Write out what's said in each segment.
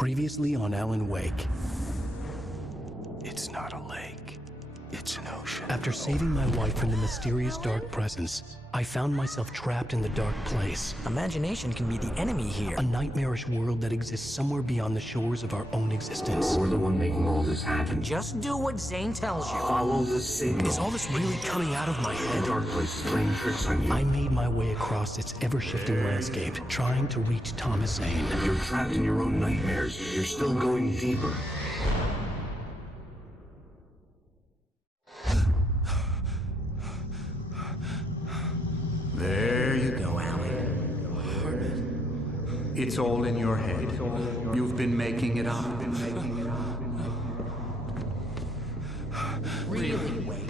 Previously on Alan Wake. It's not a lake. It's an ocean. After saving my wife from the mysterious dark presence, I found myself trapped in the dark place. Imagination can be the enemy here. A nightmarish world that exists somewhere beyond the shores of our own existence. We're the one making all this happen. Just do what Zane tells you. Follow the signal. Is all this really coming out of my head? The dark place is playing tricks on you. I made my way across its ever-shifting landscape, trying to reach Thomas Zane. You're trapped in your own nightmares. You're still going deeper. There you go, Alan. It's all in your head. You've been making it up. Really, Wake.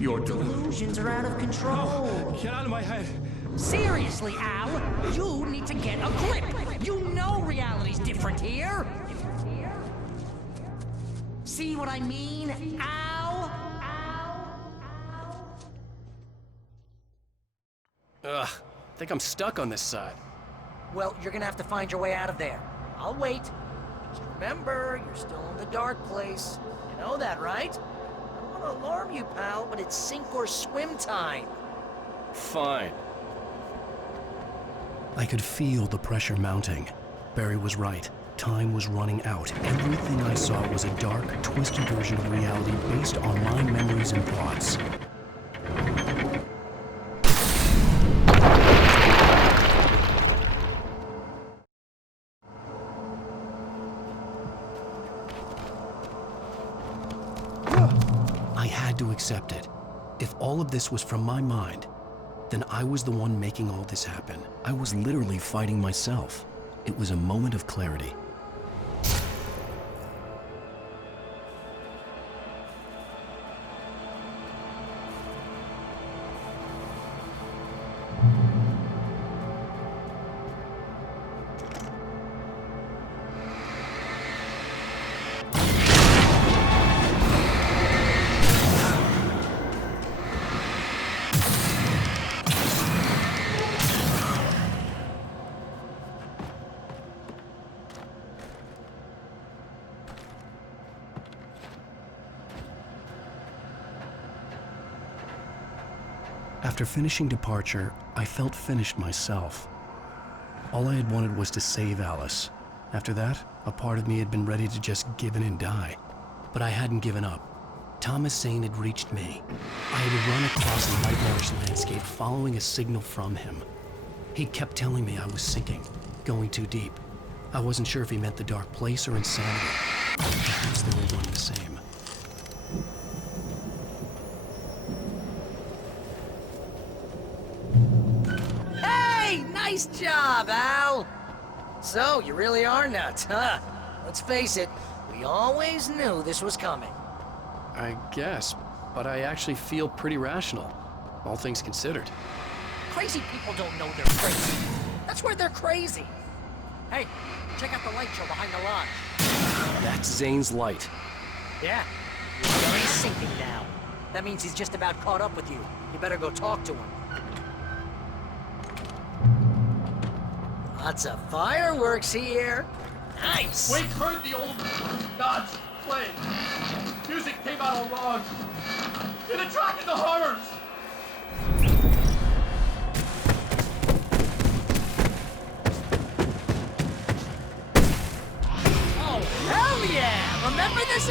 Your Delusions are out of control. Get out of my head. Seriously, Al, you need to get a grip. You know reality's different here. See what I mean, Al? Ugh, I think I'm stuck on this side. Well, you're gonna have to find your way out of there. I'll wait. Just remember, you're still in the dark place. You know that, right? I don't want to alarm you, pal, but it's sink or swim time. Fine. I could feel the pressure mounting. Barry was right. Time was running out. Everything I saw was a dark, twisted version of reality based on my memories and thoughts. I had to accept it. If all of this was from my mind, then I was the one making all this happen. I was literally fighting myself. It was a moment of clarity. After finishing Departure, I felt finished myself. All I had wanted was to save Alice. After that, a part of me had been ready to just give in and die. But I hadn't given up. Thomas Zane had reached me. I had run across the nightmarish landscape following a signal from him. He kept telling me I was sinking, going too deep. I wasn't sure if he meant the dark place or insanity. Perhaps they were one and the same. Nice job, Al! So, you really are nuts, huh? Let's face it, we always knew this was coming. I guess, but I actually feel pretty rational, all things considered. Crazy people don't know they're crazy. That's where they're crazy. Hey, check out the light show behind the lodge. That's Zane's light. Yeah, you're done sinking now. That means he's just about caught up with you. You better go talk to him. Lots of fireworks here. Nice! Wake heard the old gods play. Music came out all wrong. It attracted the horrors. Oh, hell yeah! Remember this,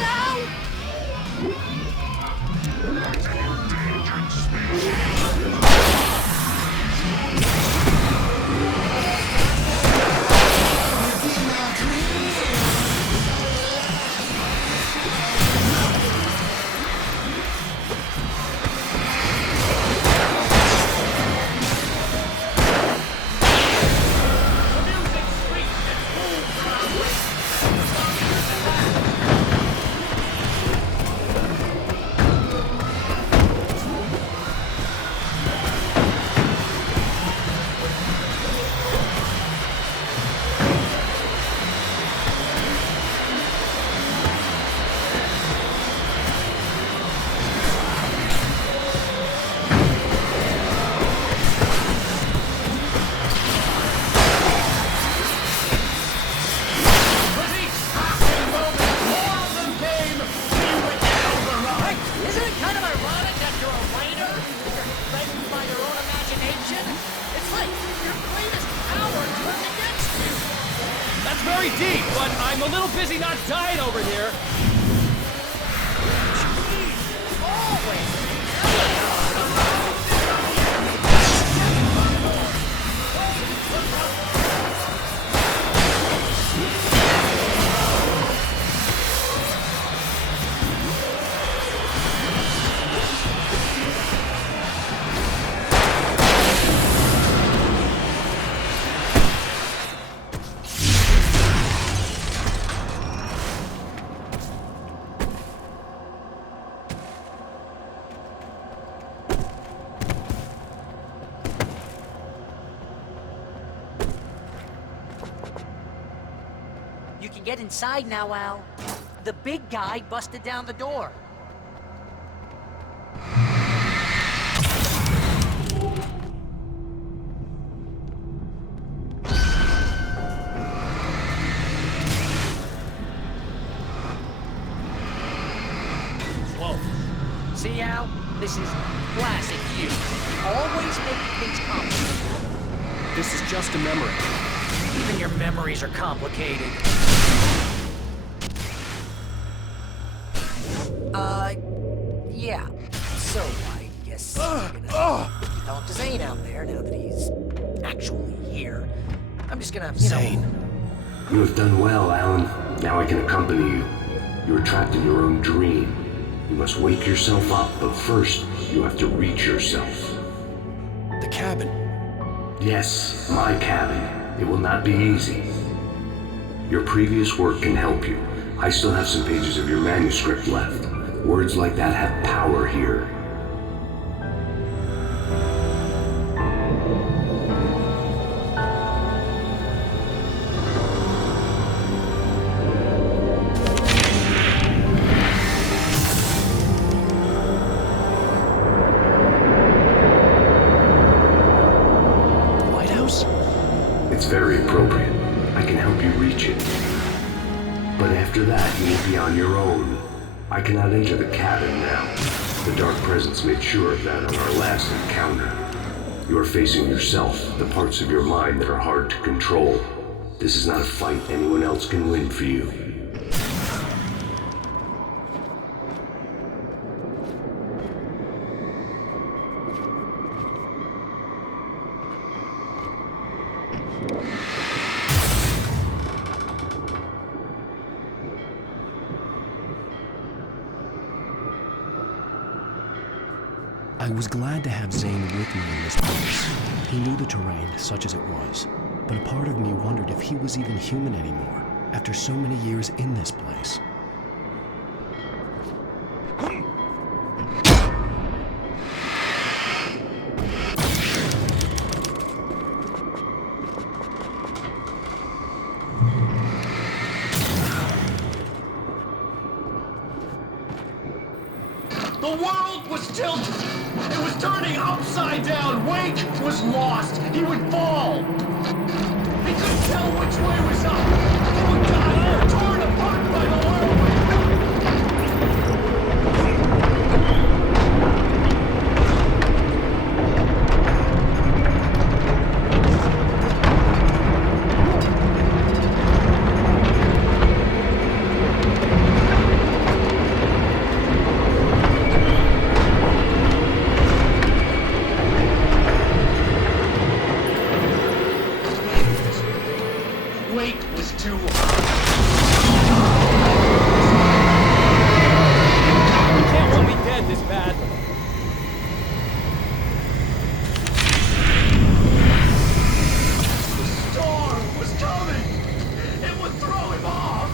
very deep, but I'm a little busy not dying over here. You can get inside now, Al. The big guy busted down the door. Whoa. See, Al? This is classic you. Always making things complicated. This is just a memory. Even your memories are complicated. Yeah. So, I guess I'm gonna talk to Zane out there now that he's actually here. I'm just gonna, Zane. You have done well, Alan. Now I can accompany you. You are trapped in your own dream. You must wake yourself up, but first, you have to reach yourself. The cabin. Yes, my cabin. It will not be easy. Your previous work can help you. I still have some pages of your manuscript left. Words like that have power here. The lighthouse? It's very appropriate. I can help you reach it. But after that, you will be on your own. I cannot enter the cabin now. The Dark Presence made sure of that on our last encounter. You are facing yourself, the parts of your mind that are hard to control. This is not a fight anyone else can win for you. I was glad to have Zane with me in this place. He knew the terrain, such as it was, but a part of me wondered if he was even human anymore, after so many years in this place. The world was tilted. It was turning upside down. Wake was lost. He would fall. He couldn't tell which way was up. He would die, torn apart by the whirlwind. Wake was too hot. You can't want me dead this bad. The storm was coming. It would throw him off.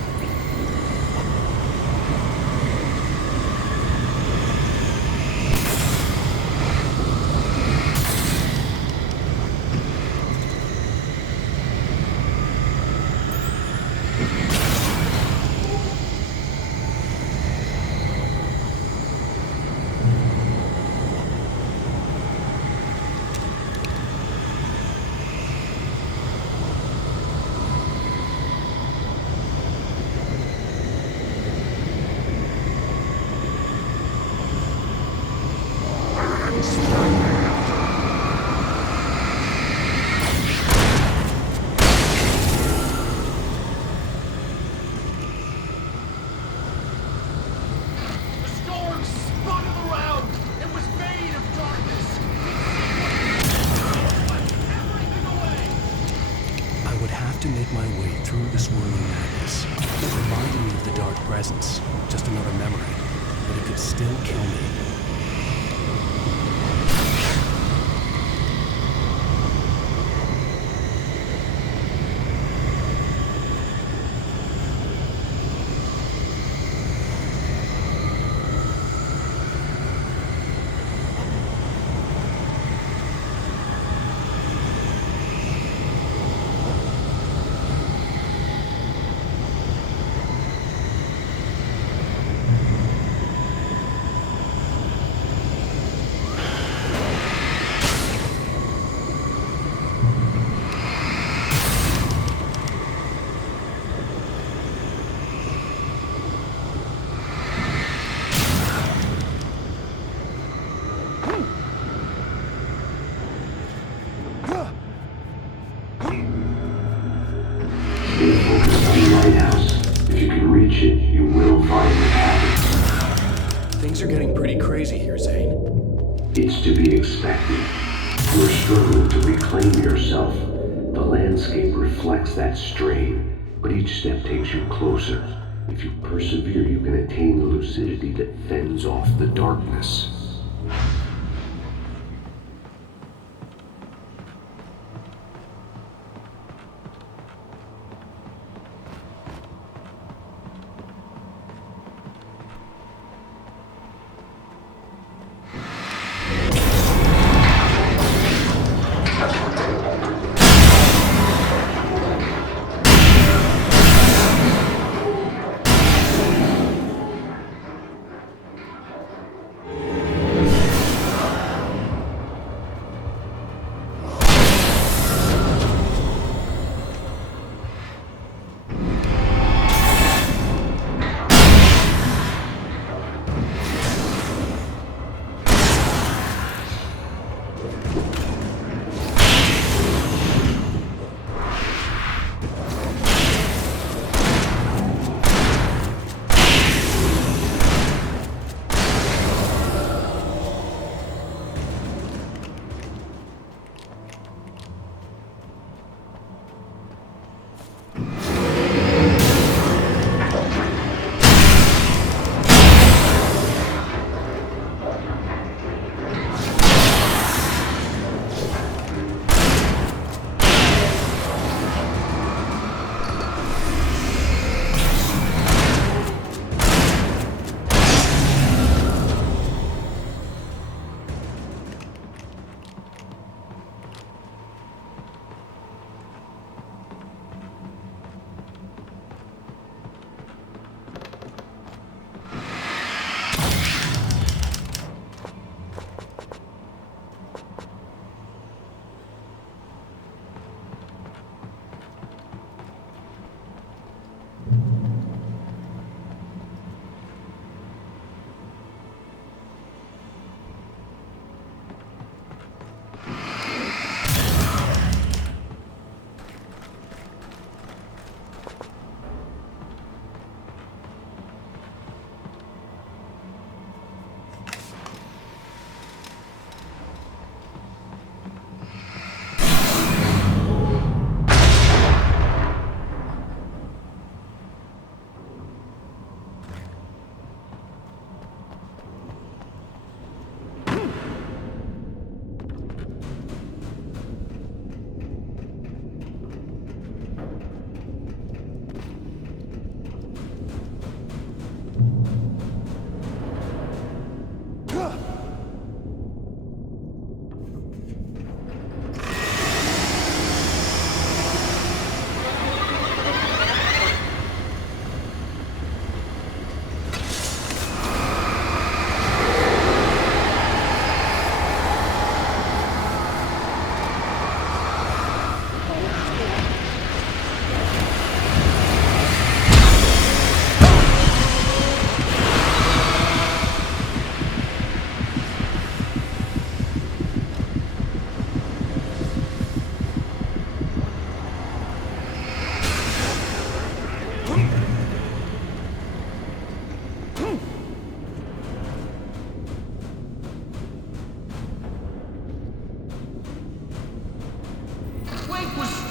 presence, just another memory, but it could still kill me. Stay focused on the lighthouse. If you can reach it, you will find the cabin. Things are getting pretty crazy here, Zane. It's to be expected. You're struggling to reclaim yourself. The landscape reflects that strain, but each step takes you closer. If you persevere, you can attain the lucidity that fends off the darkness.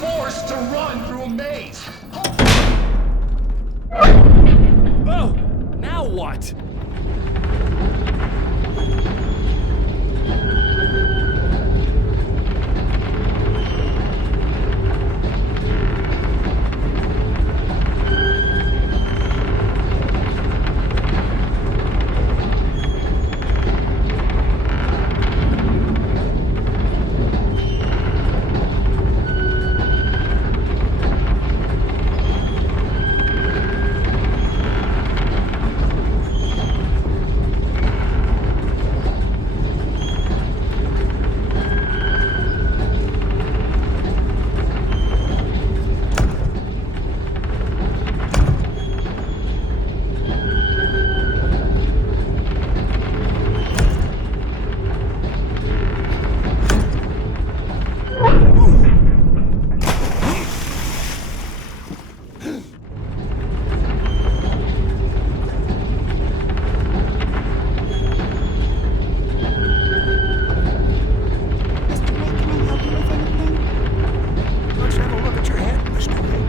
forced to run through a maze. Oh! what? Mr. Wake, can I help you with anything? Let's have a look at your head, Mr. Wake.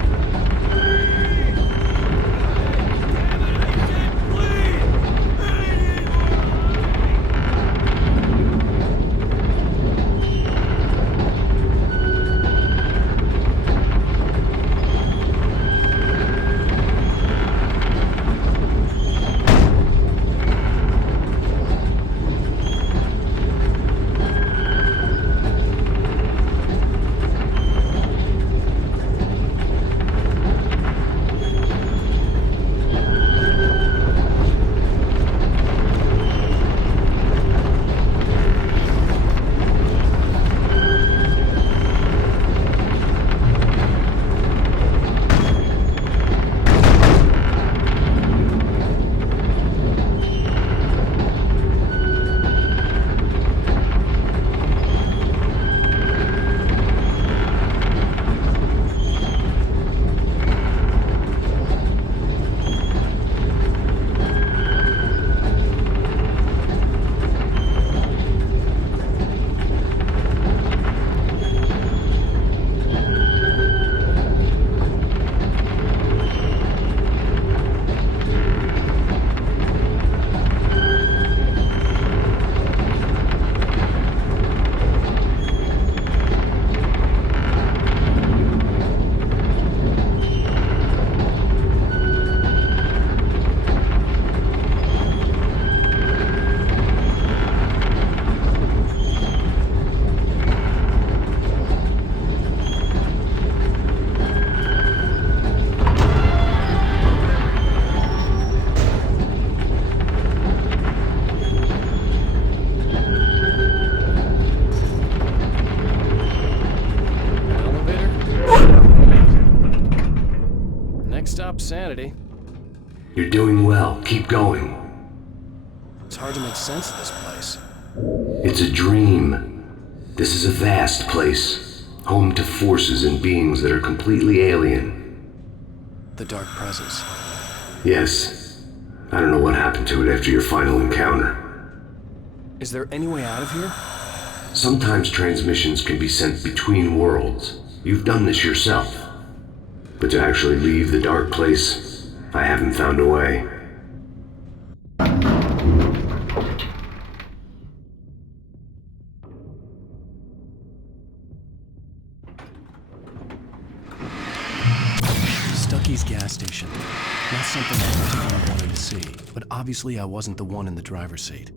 Next stop, sanity. You're doing well. Keep going. It's hard to make sense of this place. It's a dream. This is a vast place, home to forces and beings that are completely alien. The Dark Presence. Yes. I don't know what happened to it after your final encounter. Is there any way out of here? Sometimes transmissions can be sent between worlds. You've done this yourself. But to actually leave the dark place, I haven't found a way. Stucky's gas station. Not something I particularly wanted to see, but obviously I wasn't the one in the driver's seat.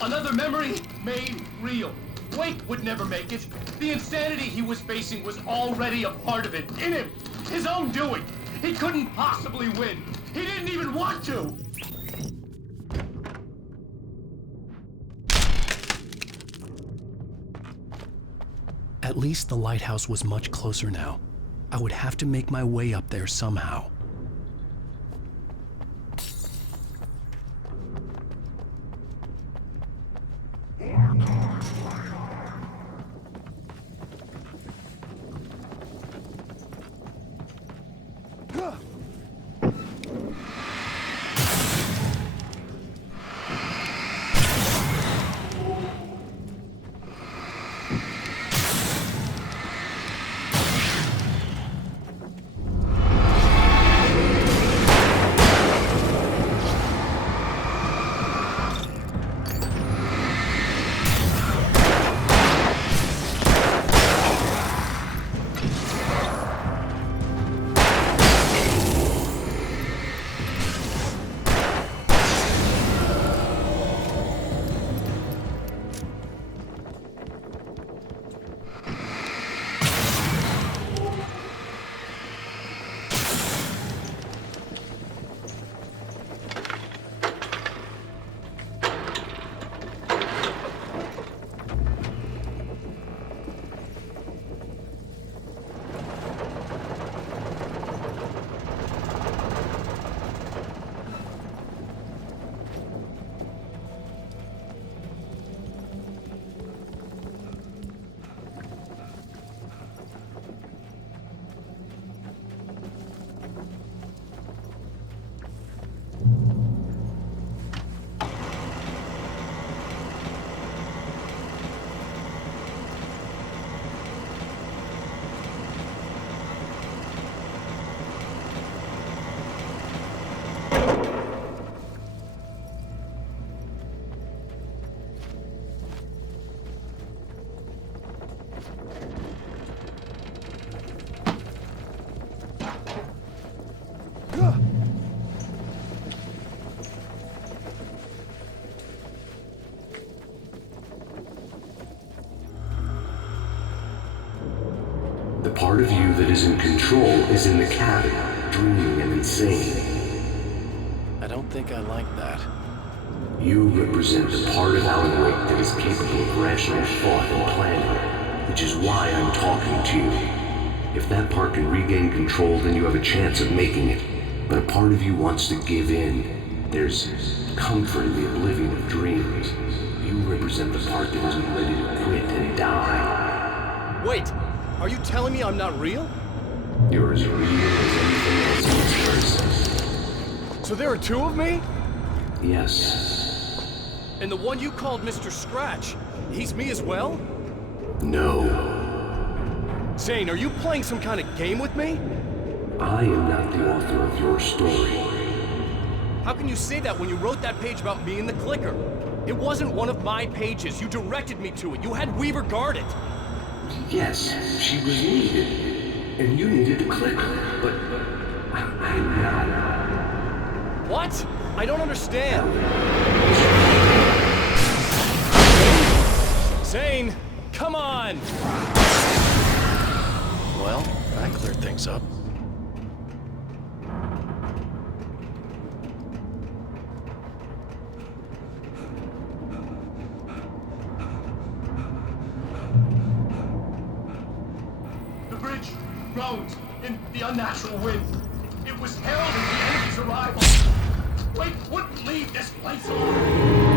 Another memory made real. Wake would never make it. The insanity he was facing was already a part of it, in him. His own doing. He couldn't possibly win. He didn't even want to. At least the lighthouse was much closer now. I would have to make my way up there somehow. The part of you that is in control is in the cabin, dreaming and insane. I don't think I like that. You represent the part of Alan Wake that is capable of rational thought and planning, which is why I'm talking to you. If that part can regain control, then you have a chance of making it. But a part of you wants to give in. There's comfort in the oblivion of dreams. You represent the part that isn't ready to quit and die. Wait, are you telling me I'm not real? You're as real as anything else in this person. So there are two of me? Yes. And the one you called Mr. Scratch, he's me as well? No. Zane, are you playing some kind of game with me? I am not the author of your story. How can you say that when you wrote that page about me in the clicker? It wasn't one of my pages. You directed me to it. You had Weaver guard it. Yes, she was needed. And you needed to click her. But I'm not. What? I don't understand. Zane, come on! Well, that cleared things up. The bridge groaned in the unnatural wind. It was heralding the enemy's arrival. Wake wouldn't leave this place alone.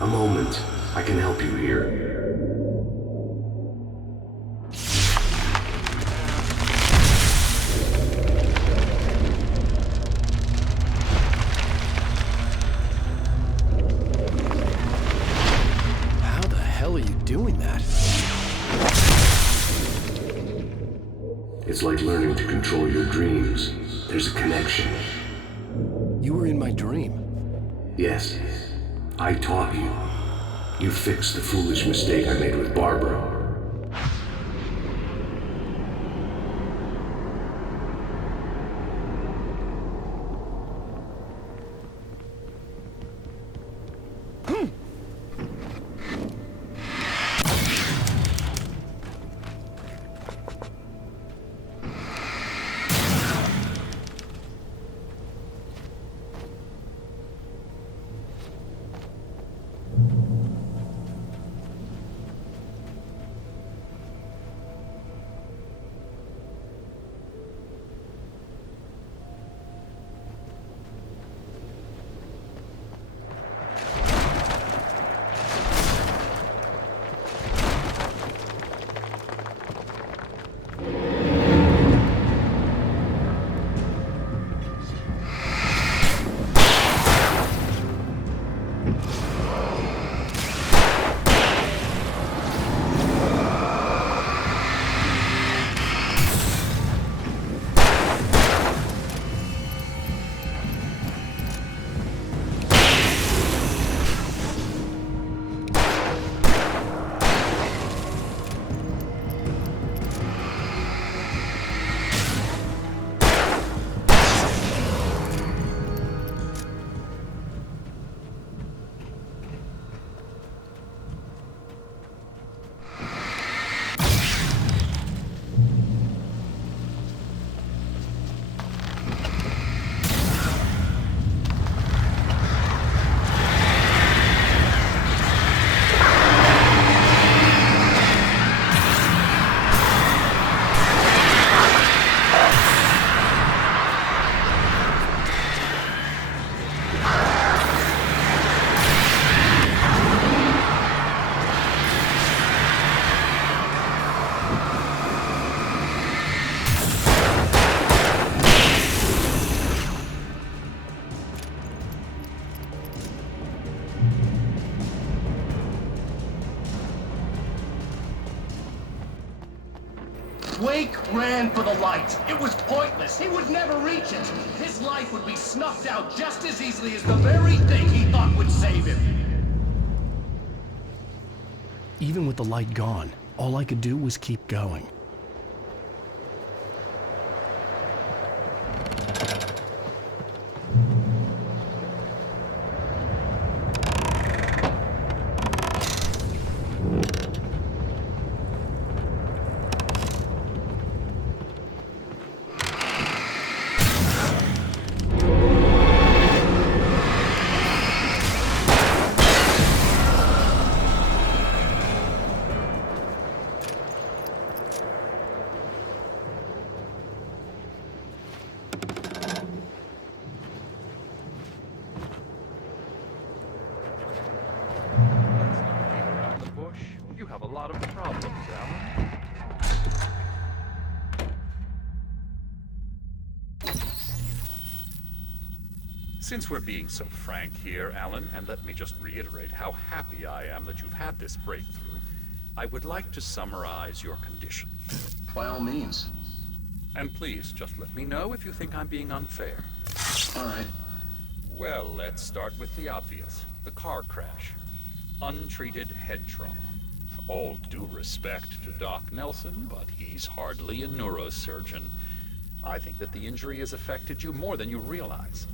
A moment. I can help you here. How the hell are you doing that? It's like learning to control your dreams. There's a connection. You were in my dream. Yes. I taught you. You fixed the foolish mistake I made with Barbara. Wake ran for the light. It was pointless. He would never reach it. His life would be snuffed out just as easily as the very thing he thought would save him. Even with the light gone, all I could do was keep going. You have a lot of problems, Alan. Since we're being so frank here, Alan, and let me just reiterate how happy I am that you've had this breakthrough, I would like to summarize your condition. By all means. And please, just let me know if you think I'm being unfair. All right. Well, let's start with the obvious. The car crash. Untreated head trauma. All due respect to Doc Nelson, but he's hardly a neurosurgeon. I think that the injury has affected you more than you realize.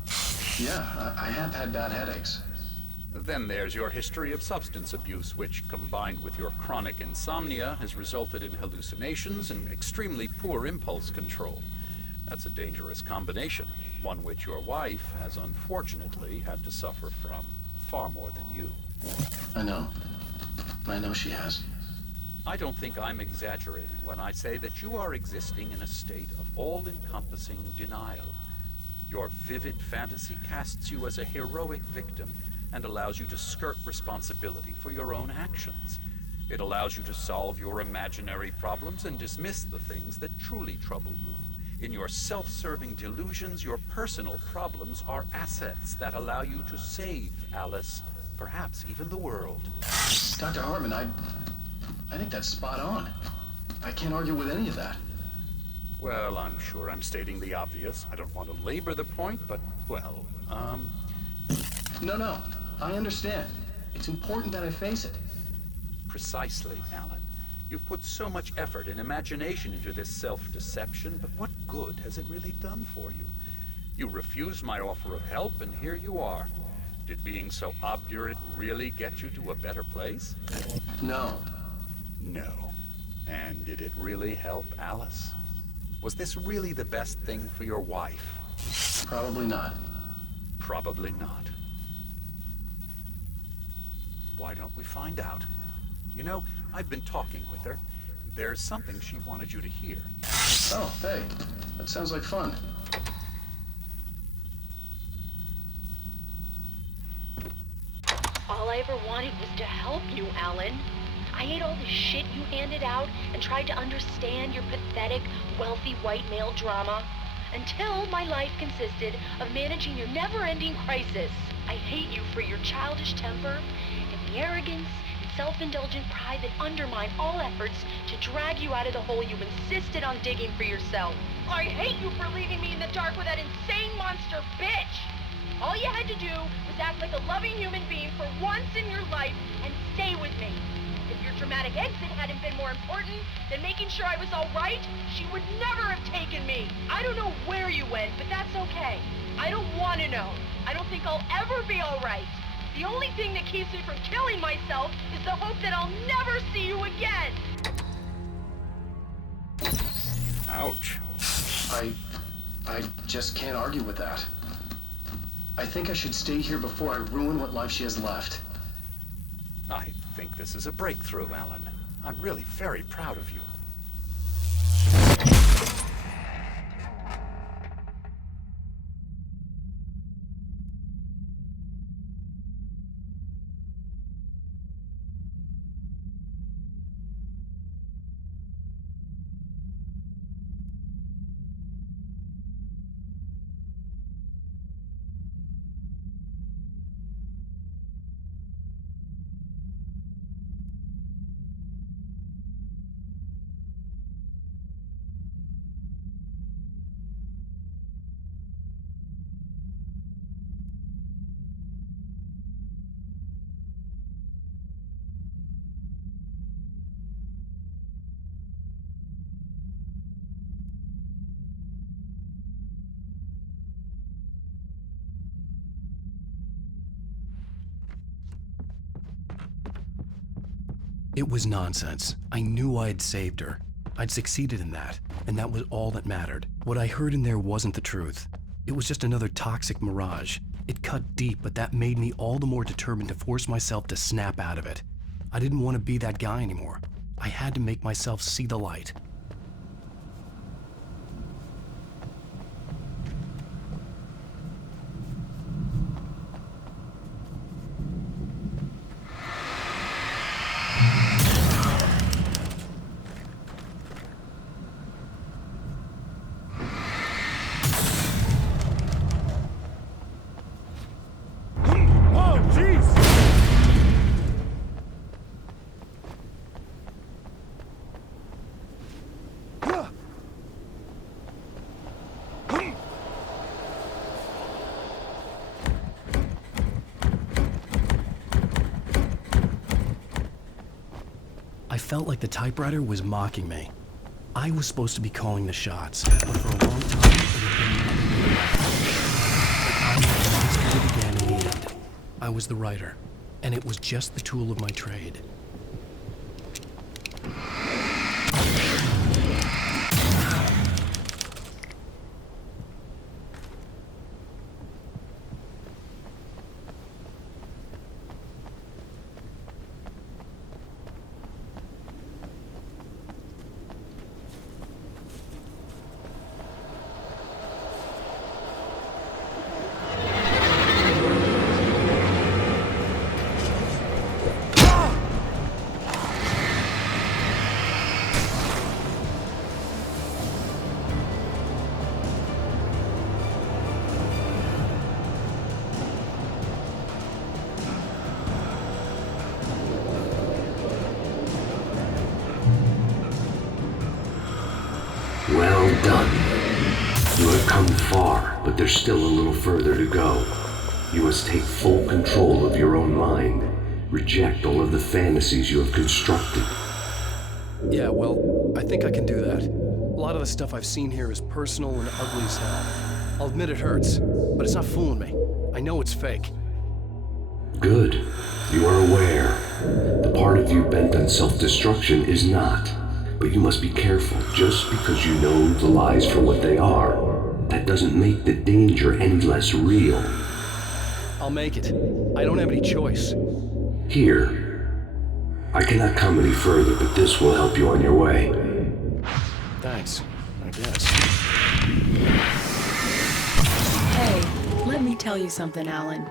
Yeah, I have had bad headaches. Then there's your history of substance abuse, which, combined with your chronic insomnia, has resulted in hallucinations and extremely poor impulse control. That's a dangerous combination, one which your wife has unfortunately had to suffer from far more than you. I know. I know she has. I don't think I'm exaggerating when I say that you are existing in a state of all-encompassing denial. Your vivid fantasy casts you as a heroic victim and allows you to skirt responsibility for your own actions. It allows you to solve your imaginary problems and dismiss the things that truly trouble you. In your self-serving delusions, your personal problems are assets that allow you to save Alice, perhaps even the world. Dr. Hartman, I think that's spot on. I can't argue with any of that. Well, I'm sure I'm stating the obvious. I don't want to labor the point, but, well, No, I understand. It's important that I face it. Precisely, Alan. You've put so much effort and imagination into this self-deception, but what good has it really done for you? You refused my offer of help, and here you are. Did being so obdurate really get you to a better place? No. No. And did it really help Alice? Was this really the best thing for your wife? Probably not. Probably not. Why don't we find out? You know, I've been talking with her. There's something she wanted you to hear. Oh, hey. That sounds like fun. All I ever wanted was to help you, Alan. I ate all the shit you handed out and tried to understand your pathetic, wealthy white male drama until my life consisted of managing your never-ending crisis. I hate you for your childish temper and the arrogance and self-indulgent pride that undermine all efforts to drag you out of the hole you insisted on digging for yourself. I hate you for leaving me in the dark with that insane monster bitch! All you had to do was act like a loving human being for once in your life and stay with me. If your dramatic exit hadn't been more important than making sure I was all right, she would never have taken me. I don't know where you went, but that's okay. I don't want to know. I don't think I'll ever be all right. The only thing that keeps me from killing myself is the hope that I'll never see you again. Ouch. I just can't argue with that. I think I should stay here before I ruin what life she has left. I think this is a breakthrough, Alan. I'm really very proud of you. It was nonsense. I knew I'd saved her. I'd succeeded in that, and that was all that mattered. What I heard in there wasn't the truth. It was just another toxic mirage. It cut deep, but that made me all the more determined to force myself to snap out of it. I didn't want to be that guy anymore. I had to make myself see the light. I felt like the typewriter was mocking me. I was supposed to be calling the shots, but for a long time it had been but I mastered it again in the end. I was the writer, and it was just the tool of my trade. Well done. You have come far, but there's still a little further to go. You must take full control of your own mind. Reject all of the fantasies you have constructed. Yeah, well, I think I can do that. A lot of the stuff I've seen here is personal and ugly as hell. I'll admit it hurts, but it's not fooling me. I know it's fake. Good. You are aware. The part of you bent on self-destruction is not. But you must be careful. Just because you know the lies for what they are, that doesn't make the danger any less real. I'll make it. I don't have any choice. Here. I cannot come any further, but this will help you on your way. Thanks, I guess. Hey, let me tell you something, Alan.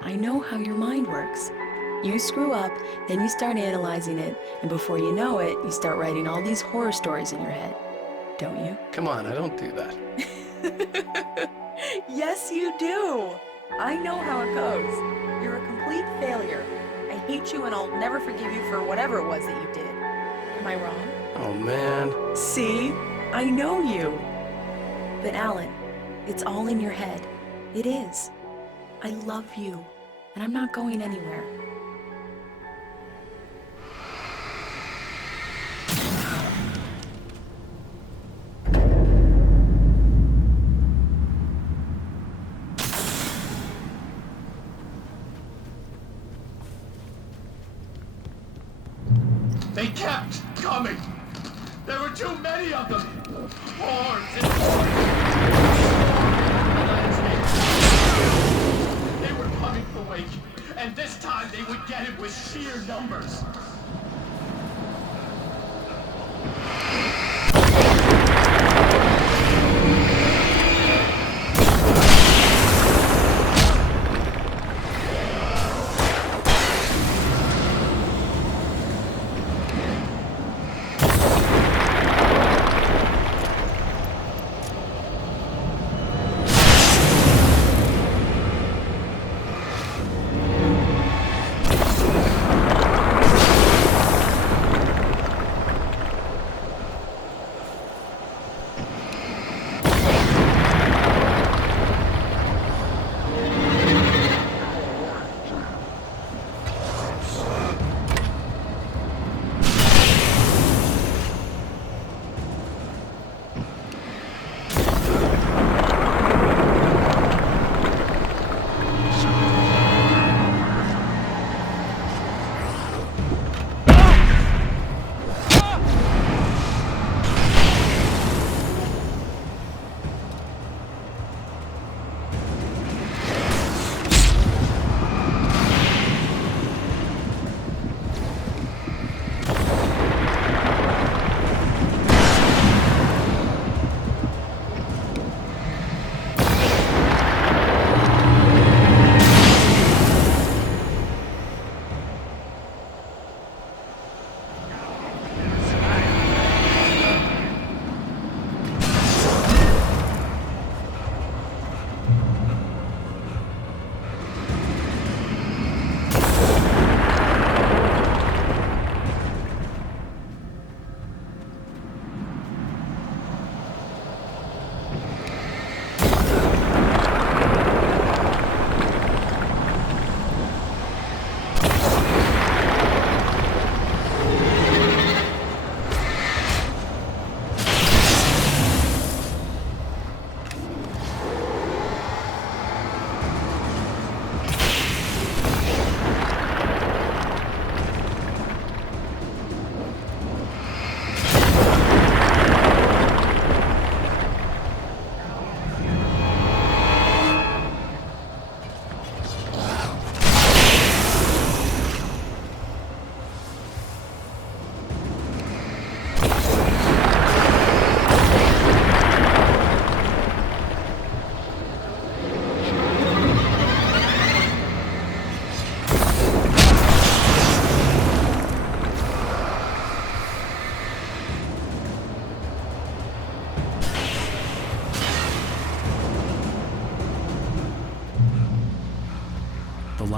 I know how your mind works. You screw up, then you start analyzing it, and before you know it, you start writing all these horror stories in your head. Don't you? Come on, I don't do that. Yes, you do. I know how it goes. You're a complete failure. I hate you and I'll never forgive you for whatever it was that you did. Am I wrong? Oh, man. See? I know you. But Alan, it's all in your head. It is. I love you, and I'm not going anywhere. They kept coming. There were too many of them. Hordes and hordes. They were coming for Wake, and this time they would get it with sheer numbers.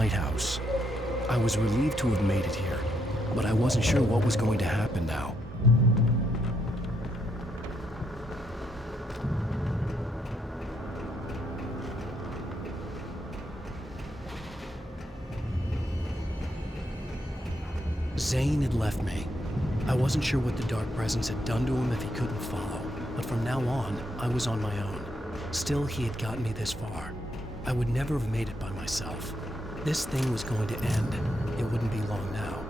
lighthouse. I was relieved to have made it here, but I wasn't sure what was going to happen now. Zane had left me. I wasn't sure what the Dark Presence had done to him if he couldn't follow, but from now on, I was on my own. Still, he had gotten me this far. I would never have made it by myself. This thing was going to end. It wouldn't be long now.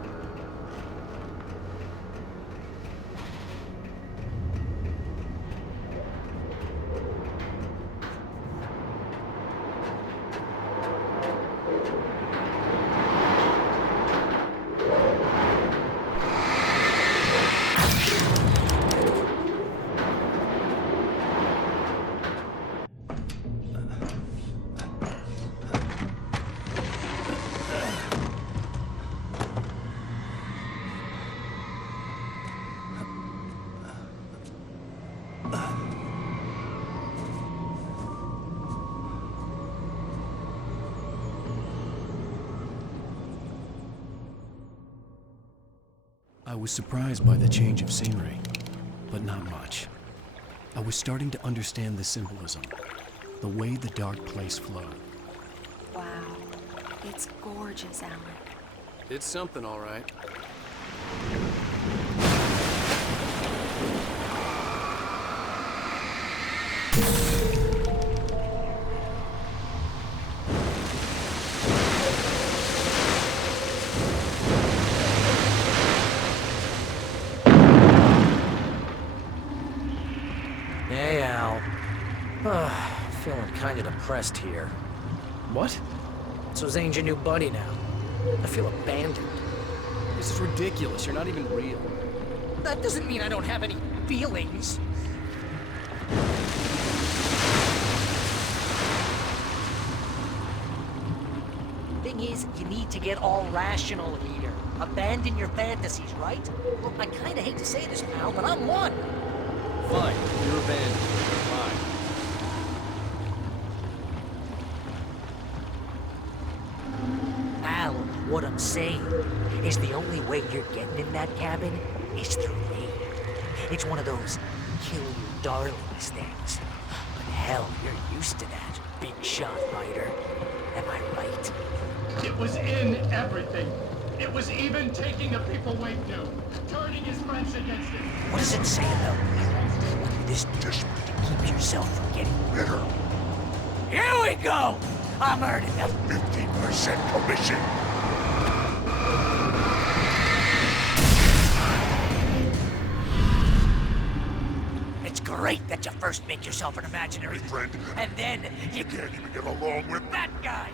I was surprised by the change of scenery, but not much. I was starting to understand the symbolism, the way the dark place flowed. Wow. It's gorgeous, Alan. It's something, all right. Hey, Al. Feeling kind of depressed here. What? So Zane's your new buddy now. I feel abandoned. This is ridiculous. You're not even real. That doesn't mean I don't have any feelings. Thing is, you need to get all rational here. Abandon your fantasies, right? Look, I kinda hate to say this, pal, but I'm one. Fine. You're abandoned. Fine. Al, what I'm saying is the only way you're getting in that cabin is through me. It's one of those kill you darlings things. But hell, you're used to that, big shot fighter. Am I right? It was in everything. It was even taking the people Wake knew, turning his friends against him. What does it say about you? This desperate to keep yourself from getting bitter. Here we go! I'm earning a 15% commission. It's great that you first make yourself an imaginary friend, and then you can't even get along with that guy.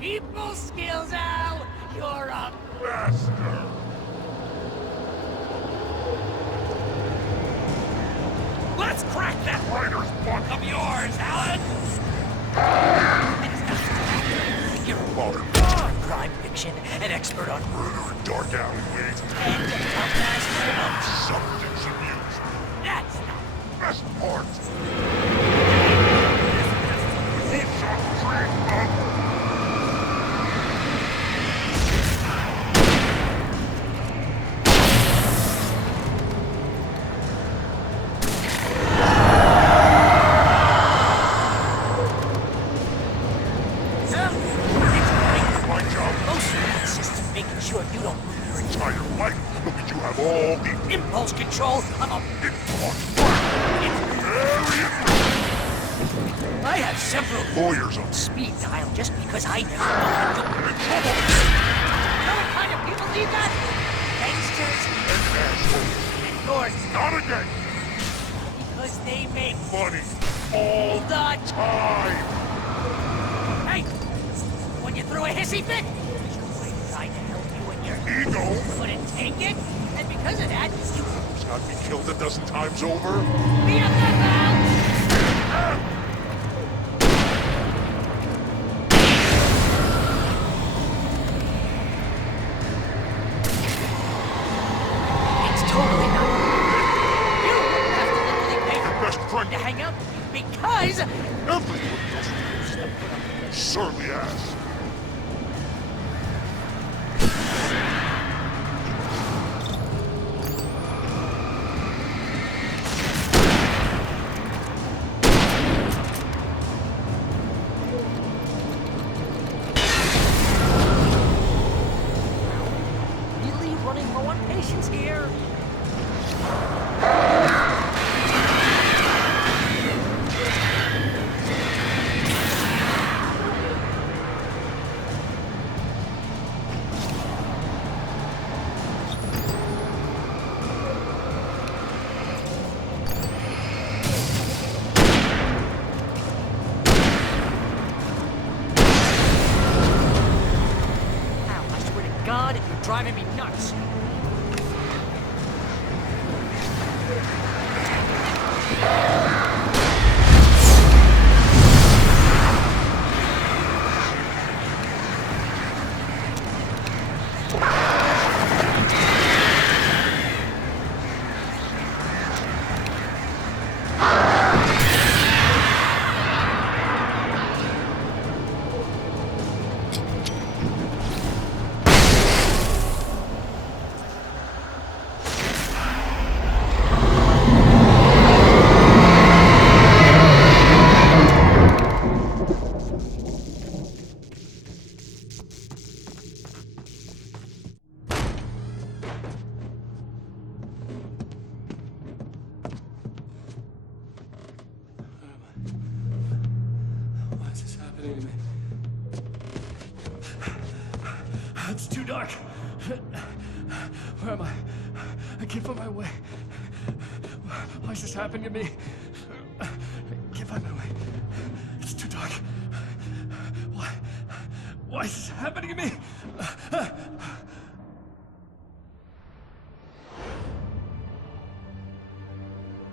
People skills, Al! You're a master! Let's crack that writer's block of yours, Alan! You're a modern crime fiction, an expert on murder and dark alleyways, and a master of substance abuse. That's not the best part. It's a trick of... Impulse control of a... I have several lawyers on speed dial just because I never know you're in trouble. You know what kind of people need that? Gangsters and assholes. Not again. Because they make money all the time. Hey, when you throw a hissy fit, I tried to help you and your ego couldn't take it. And because of that, you got me killed a dozen times over. Be up that loud! It's totally not. You have to literally pay your best friend to hang out because everyone doesn't use to put up with surly ass. driving me nuts. Why is this happening to me? It's too dark. Where am I? I can't find my way. Why is this happening to me? I can't find my way. It's too dark. Why is this happening to me?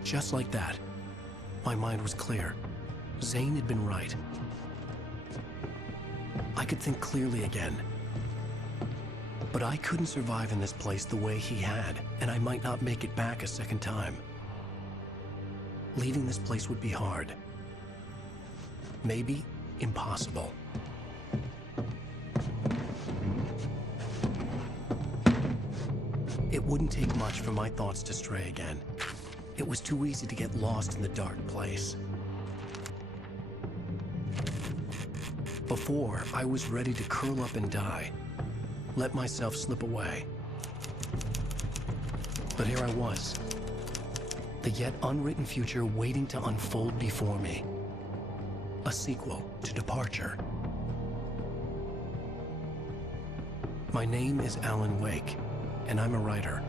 Just like that, my mind was clear. Zane had been right. I could think clearly again. But I couldn't survive in this place the way he had, and I might not make it back a second time. Leaving this place would be hard. Maybe impossible. It wouldn't take much for my thoughts to stray again. It was too easy to get lost in the dark place. Before, I was ready to curl up and die. Let myself slip away. But here I was. The yet unwritten future waiting to unfold before me. A sequel to Departure. My name is Alan Wake, and I'm a writer.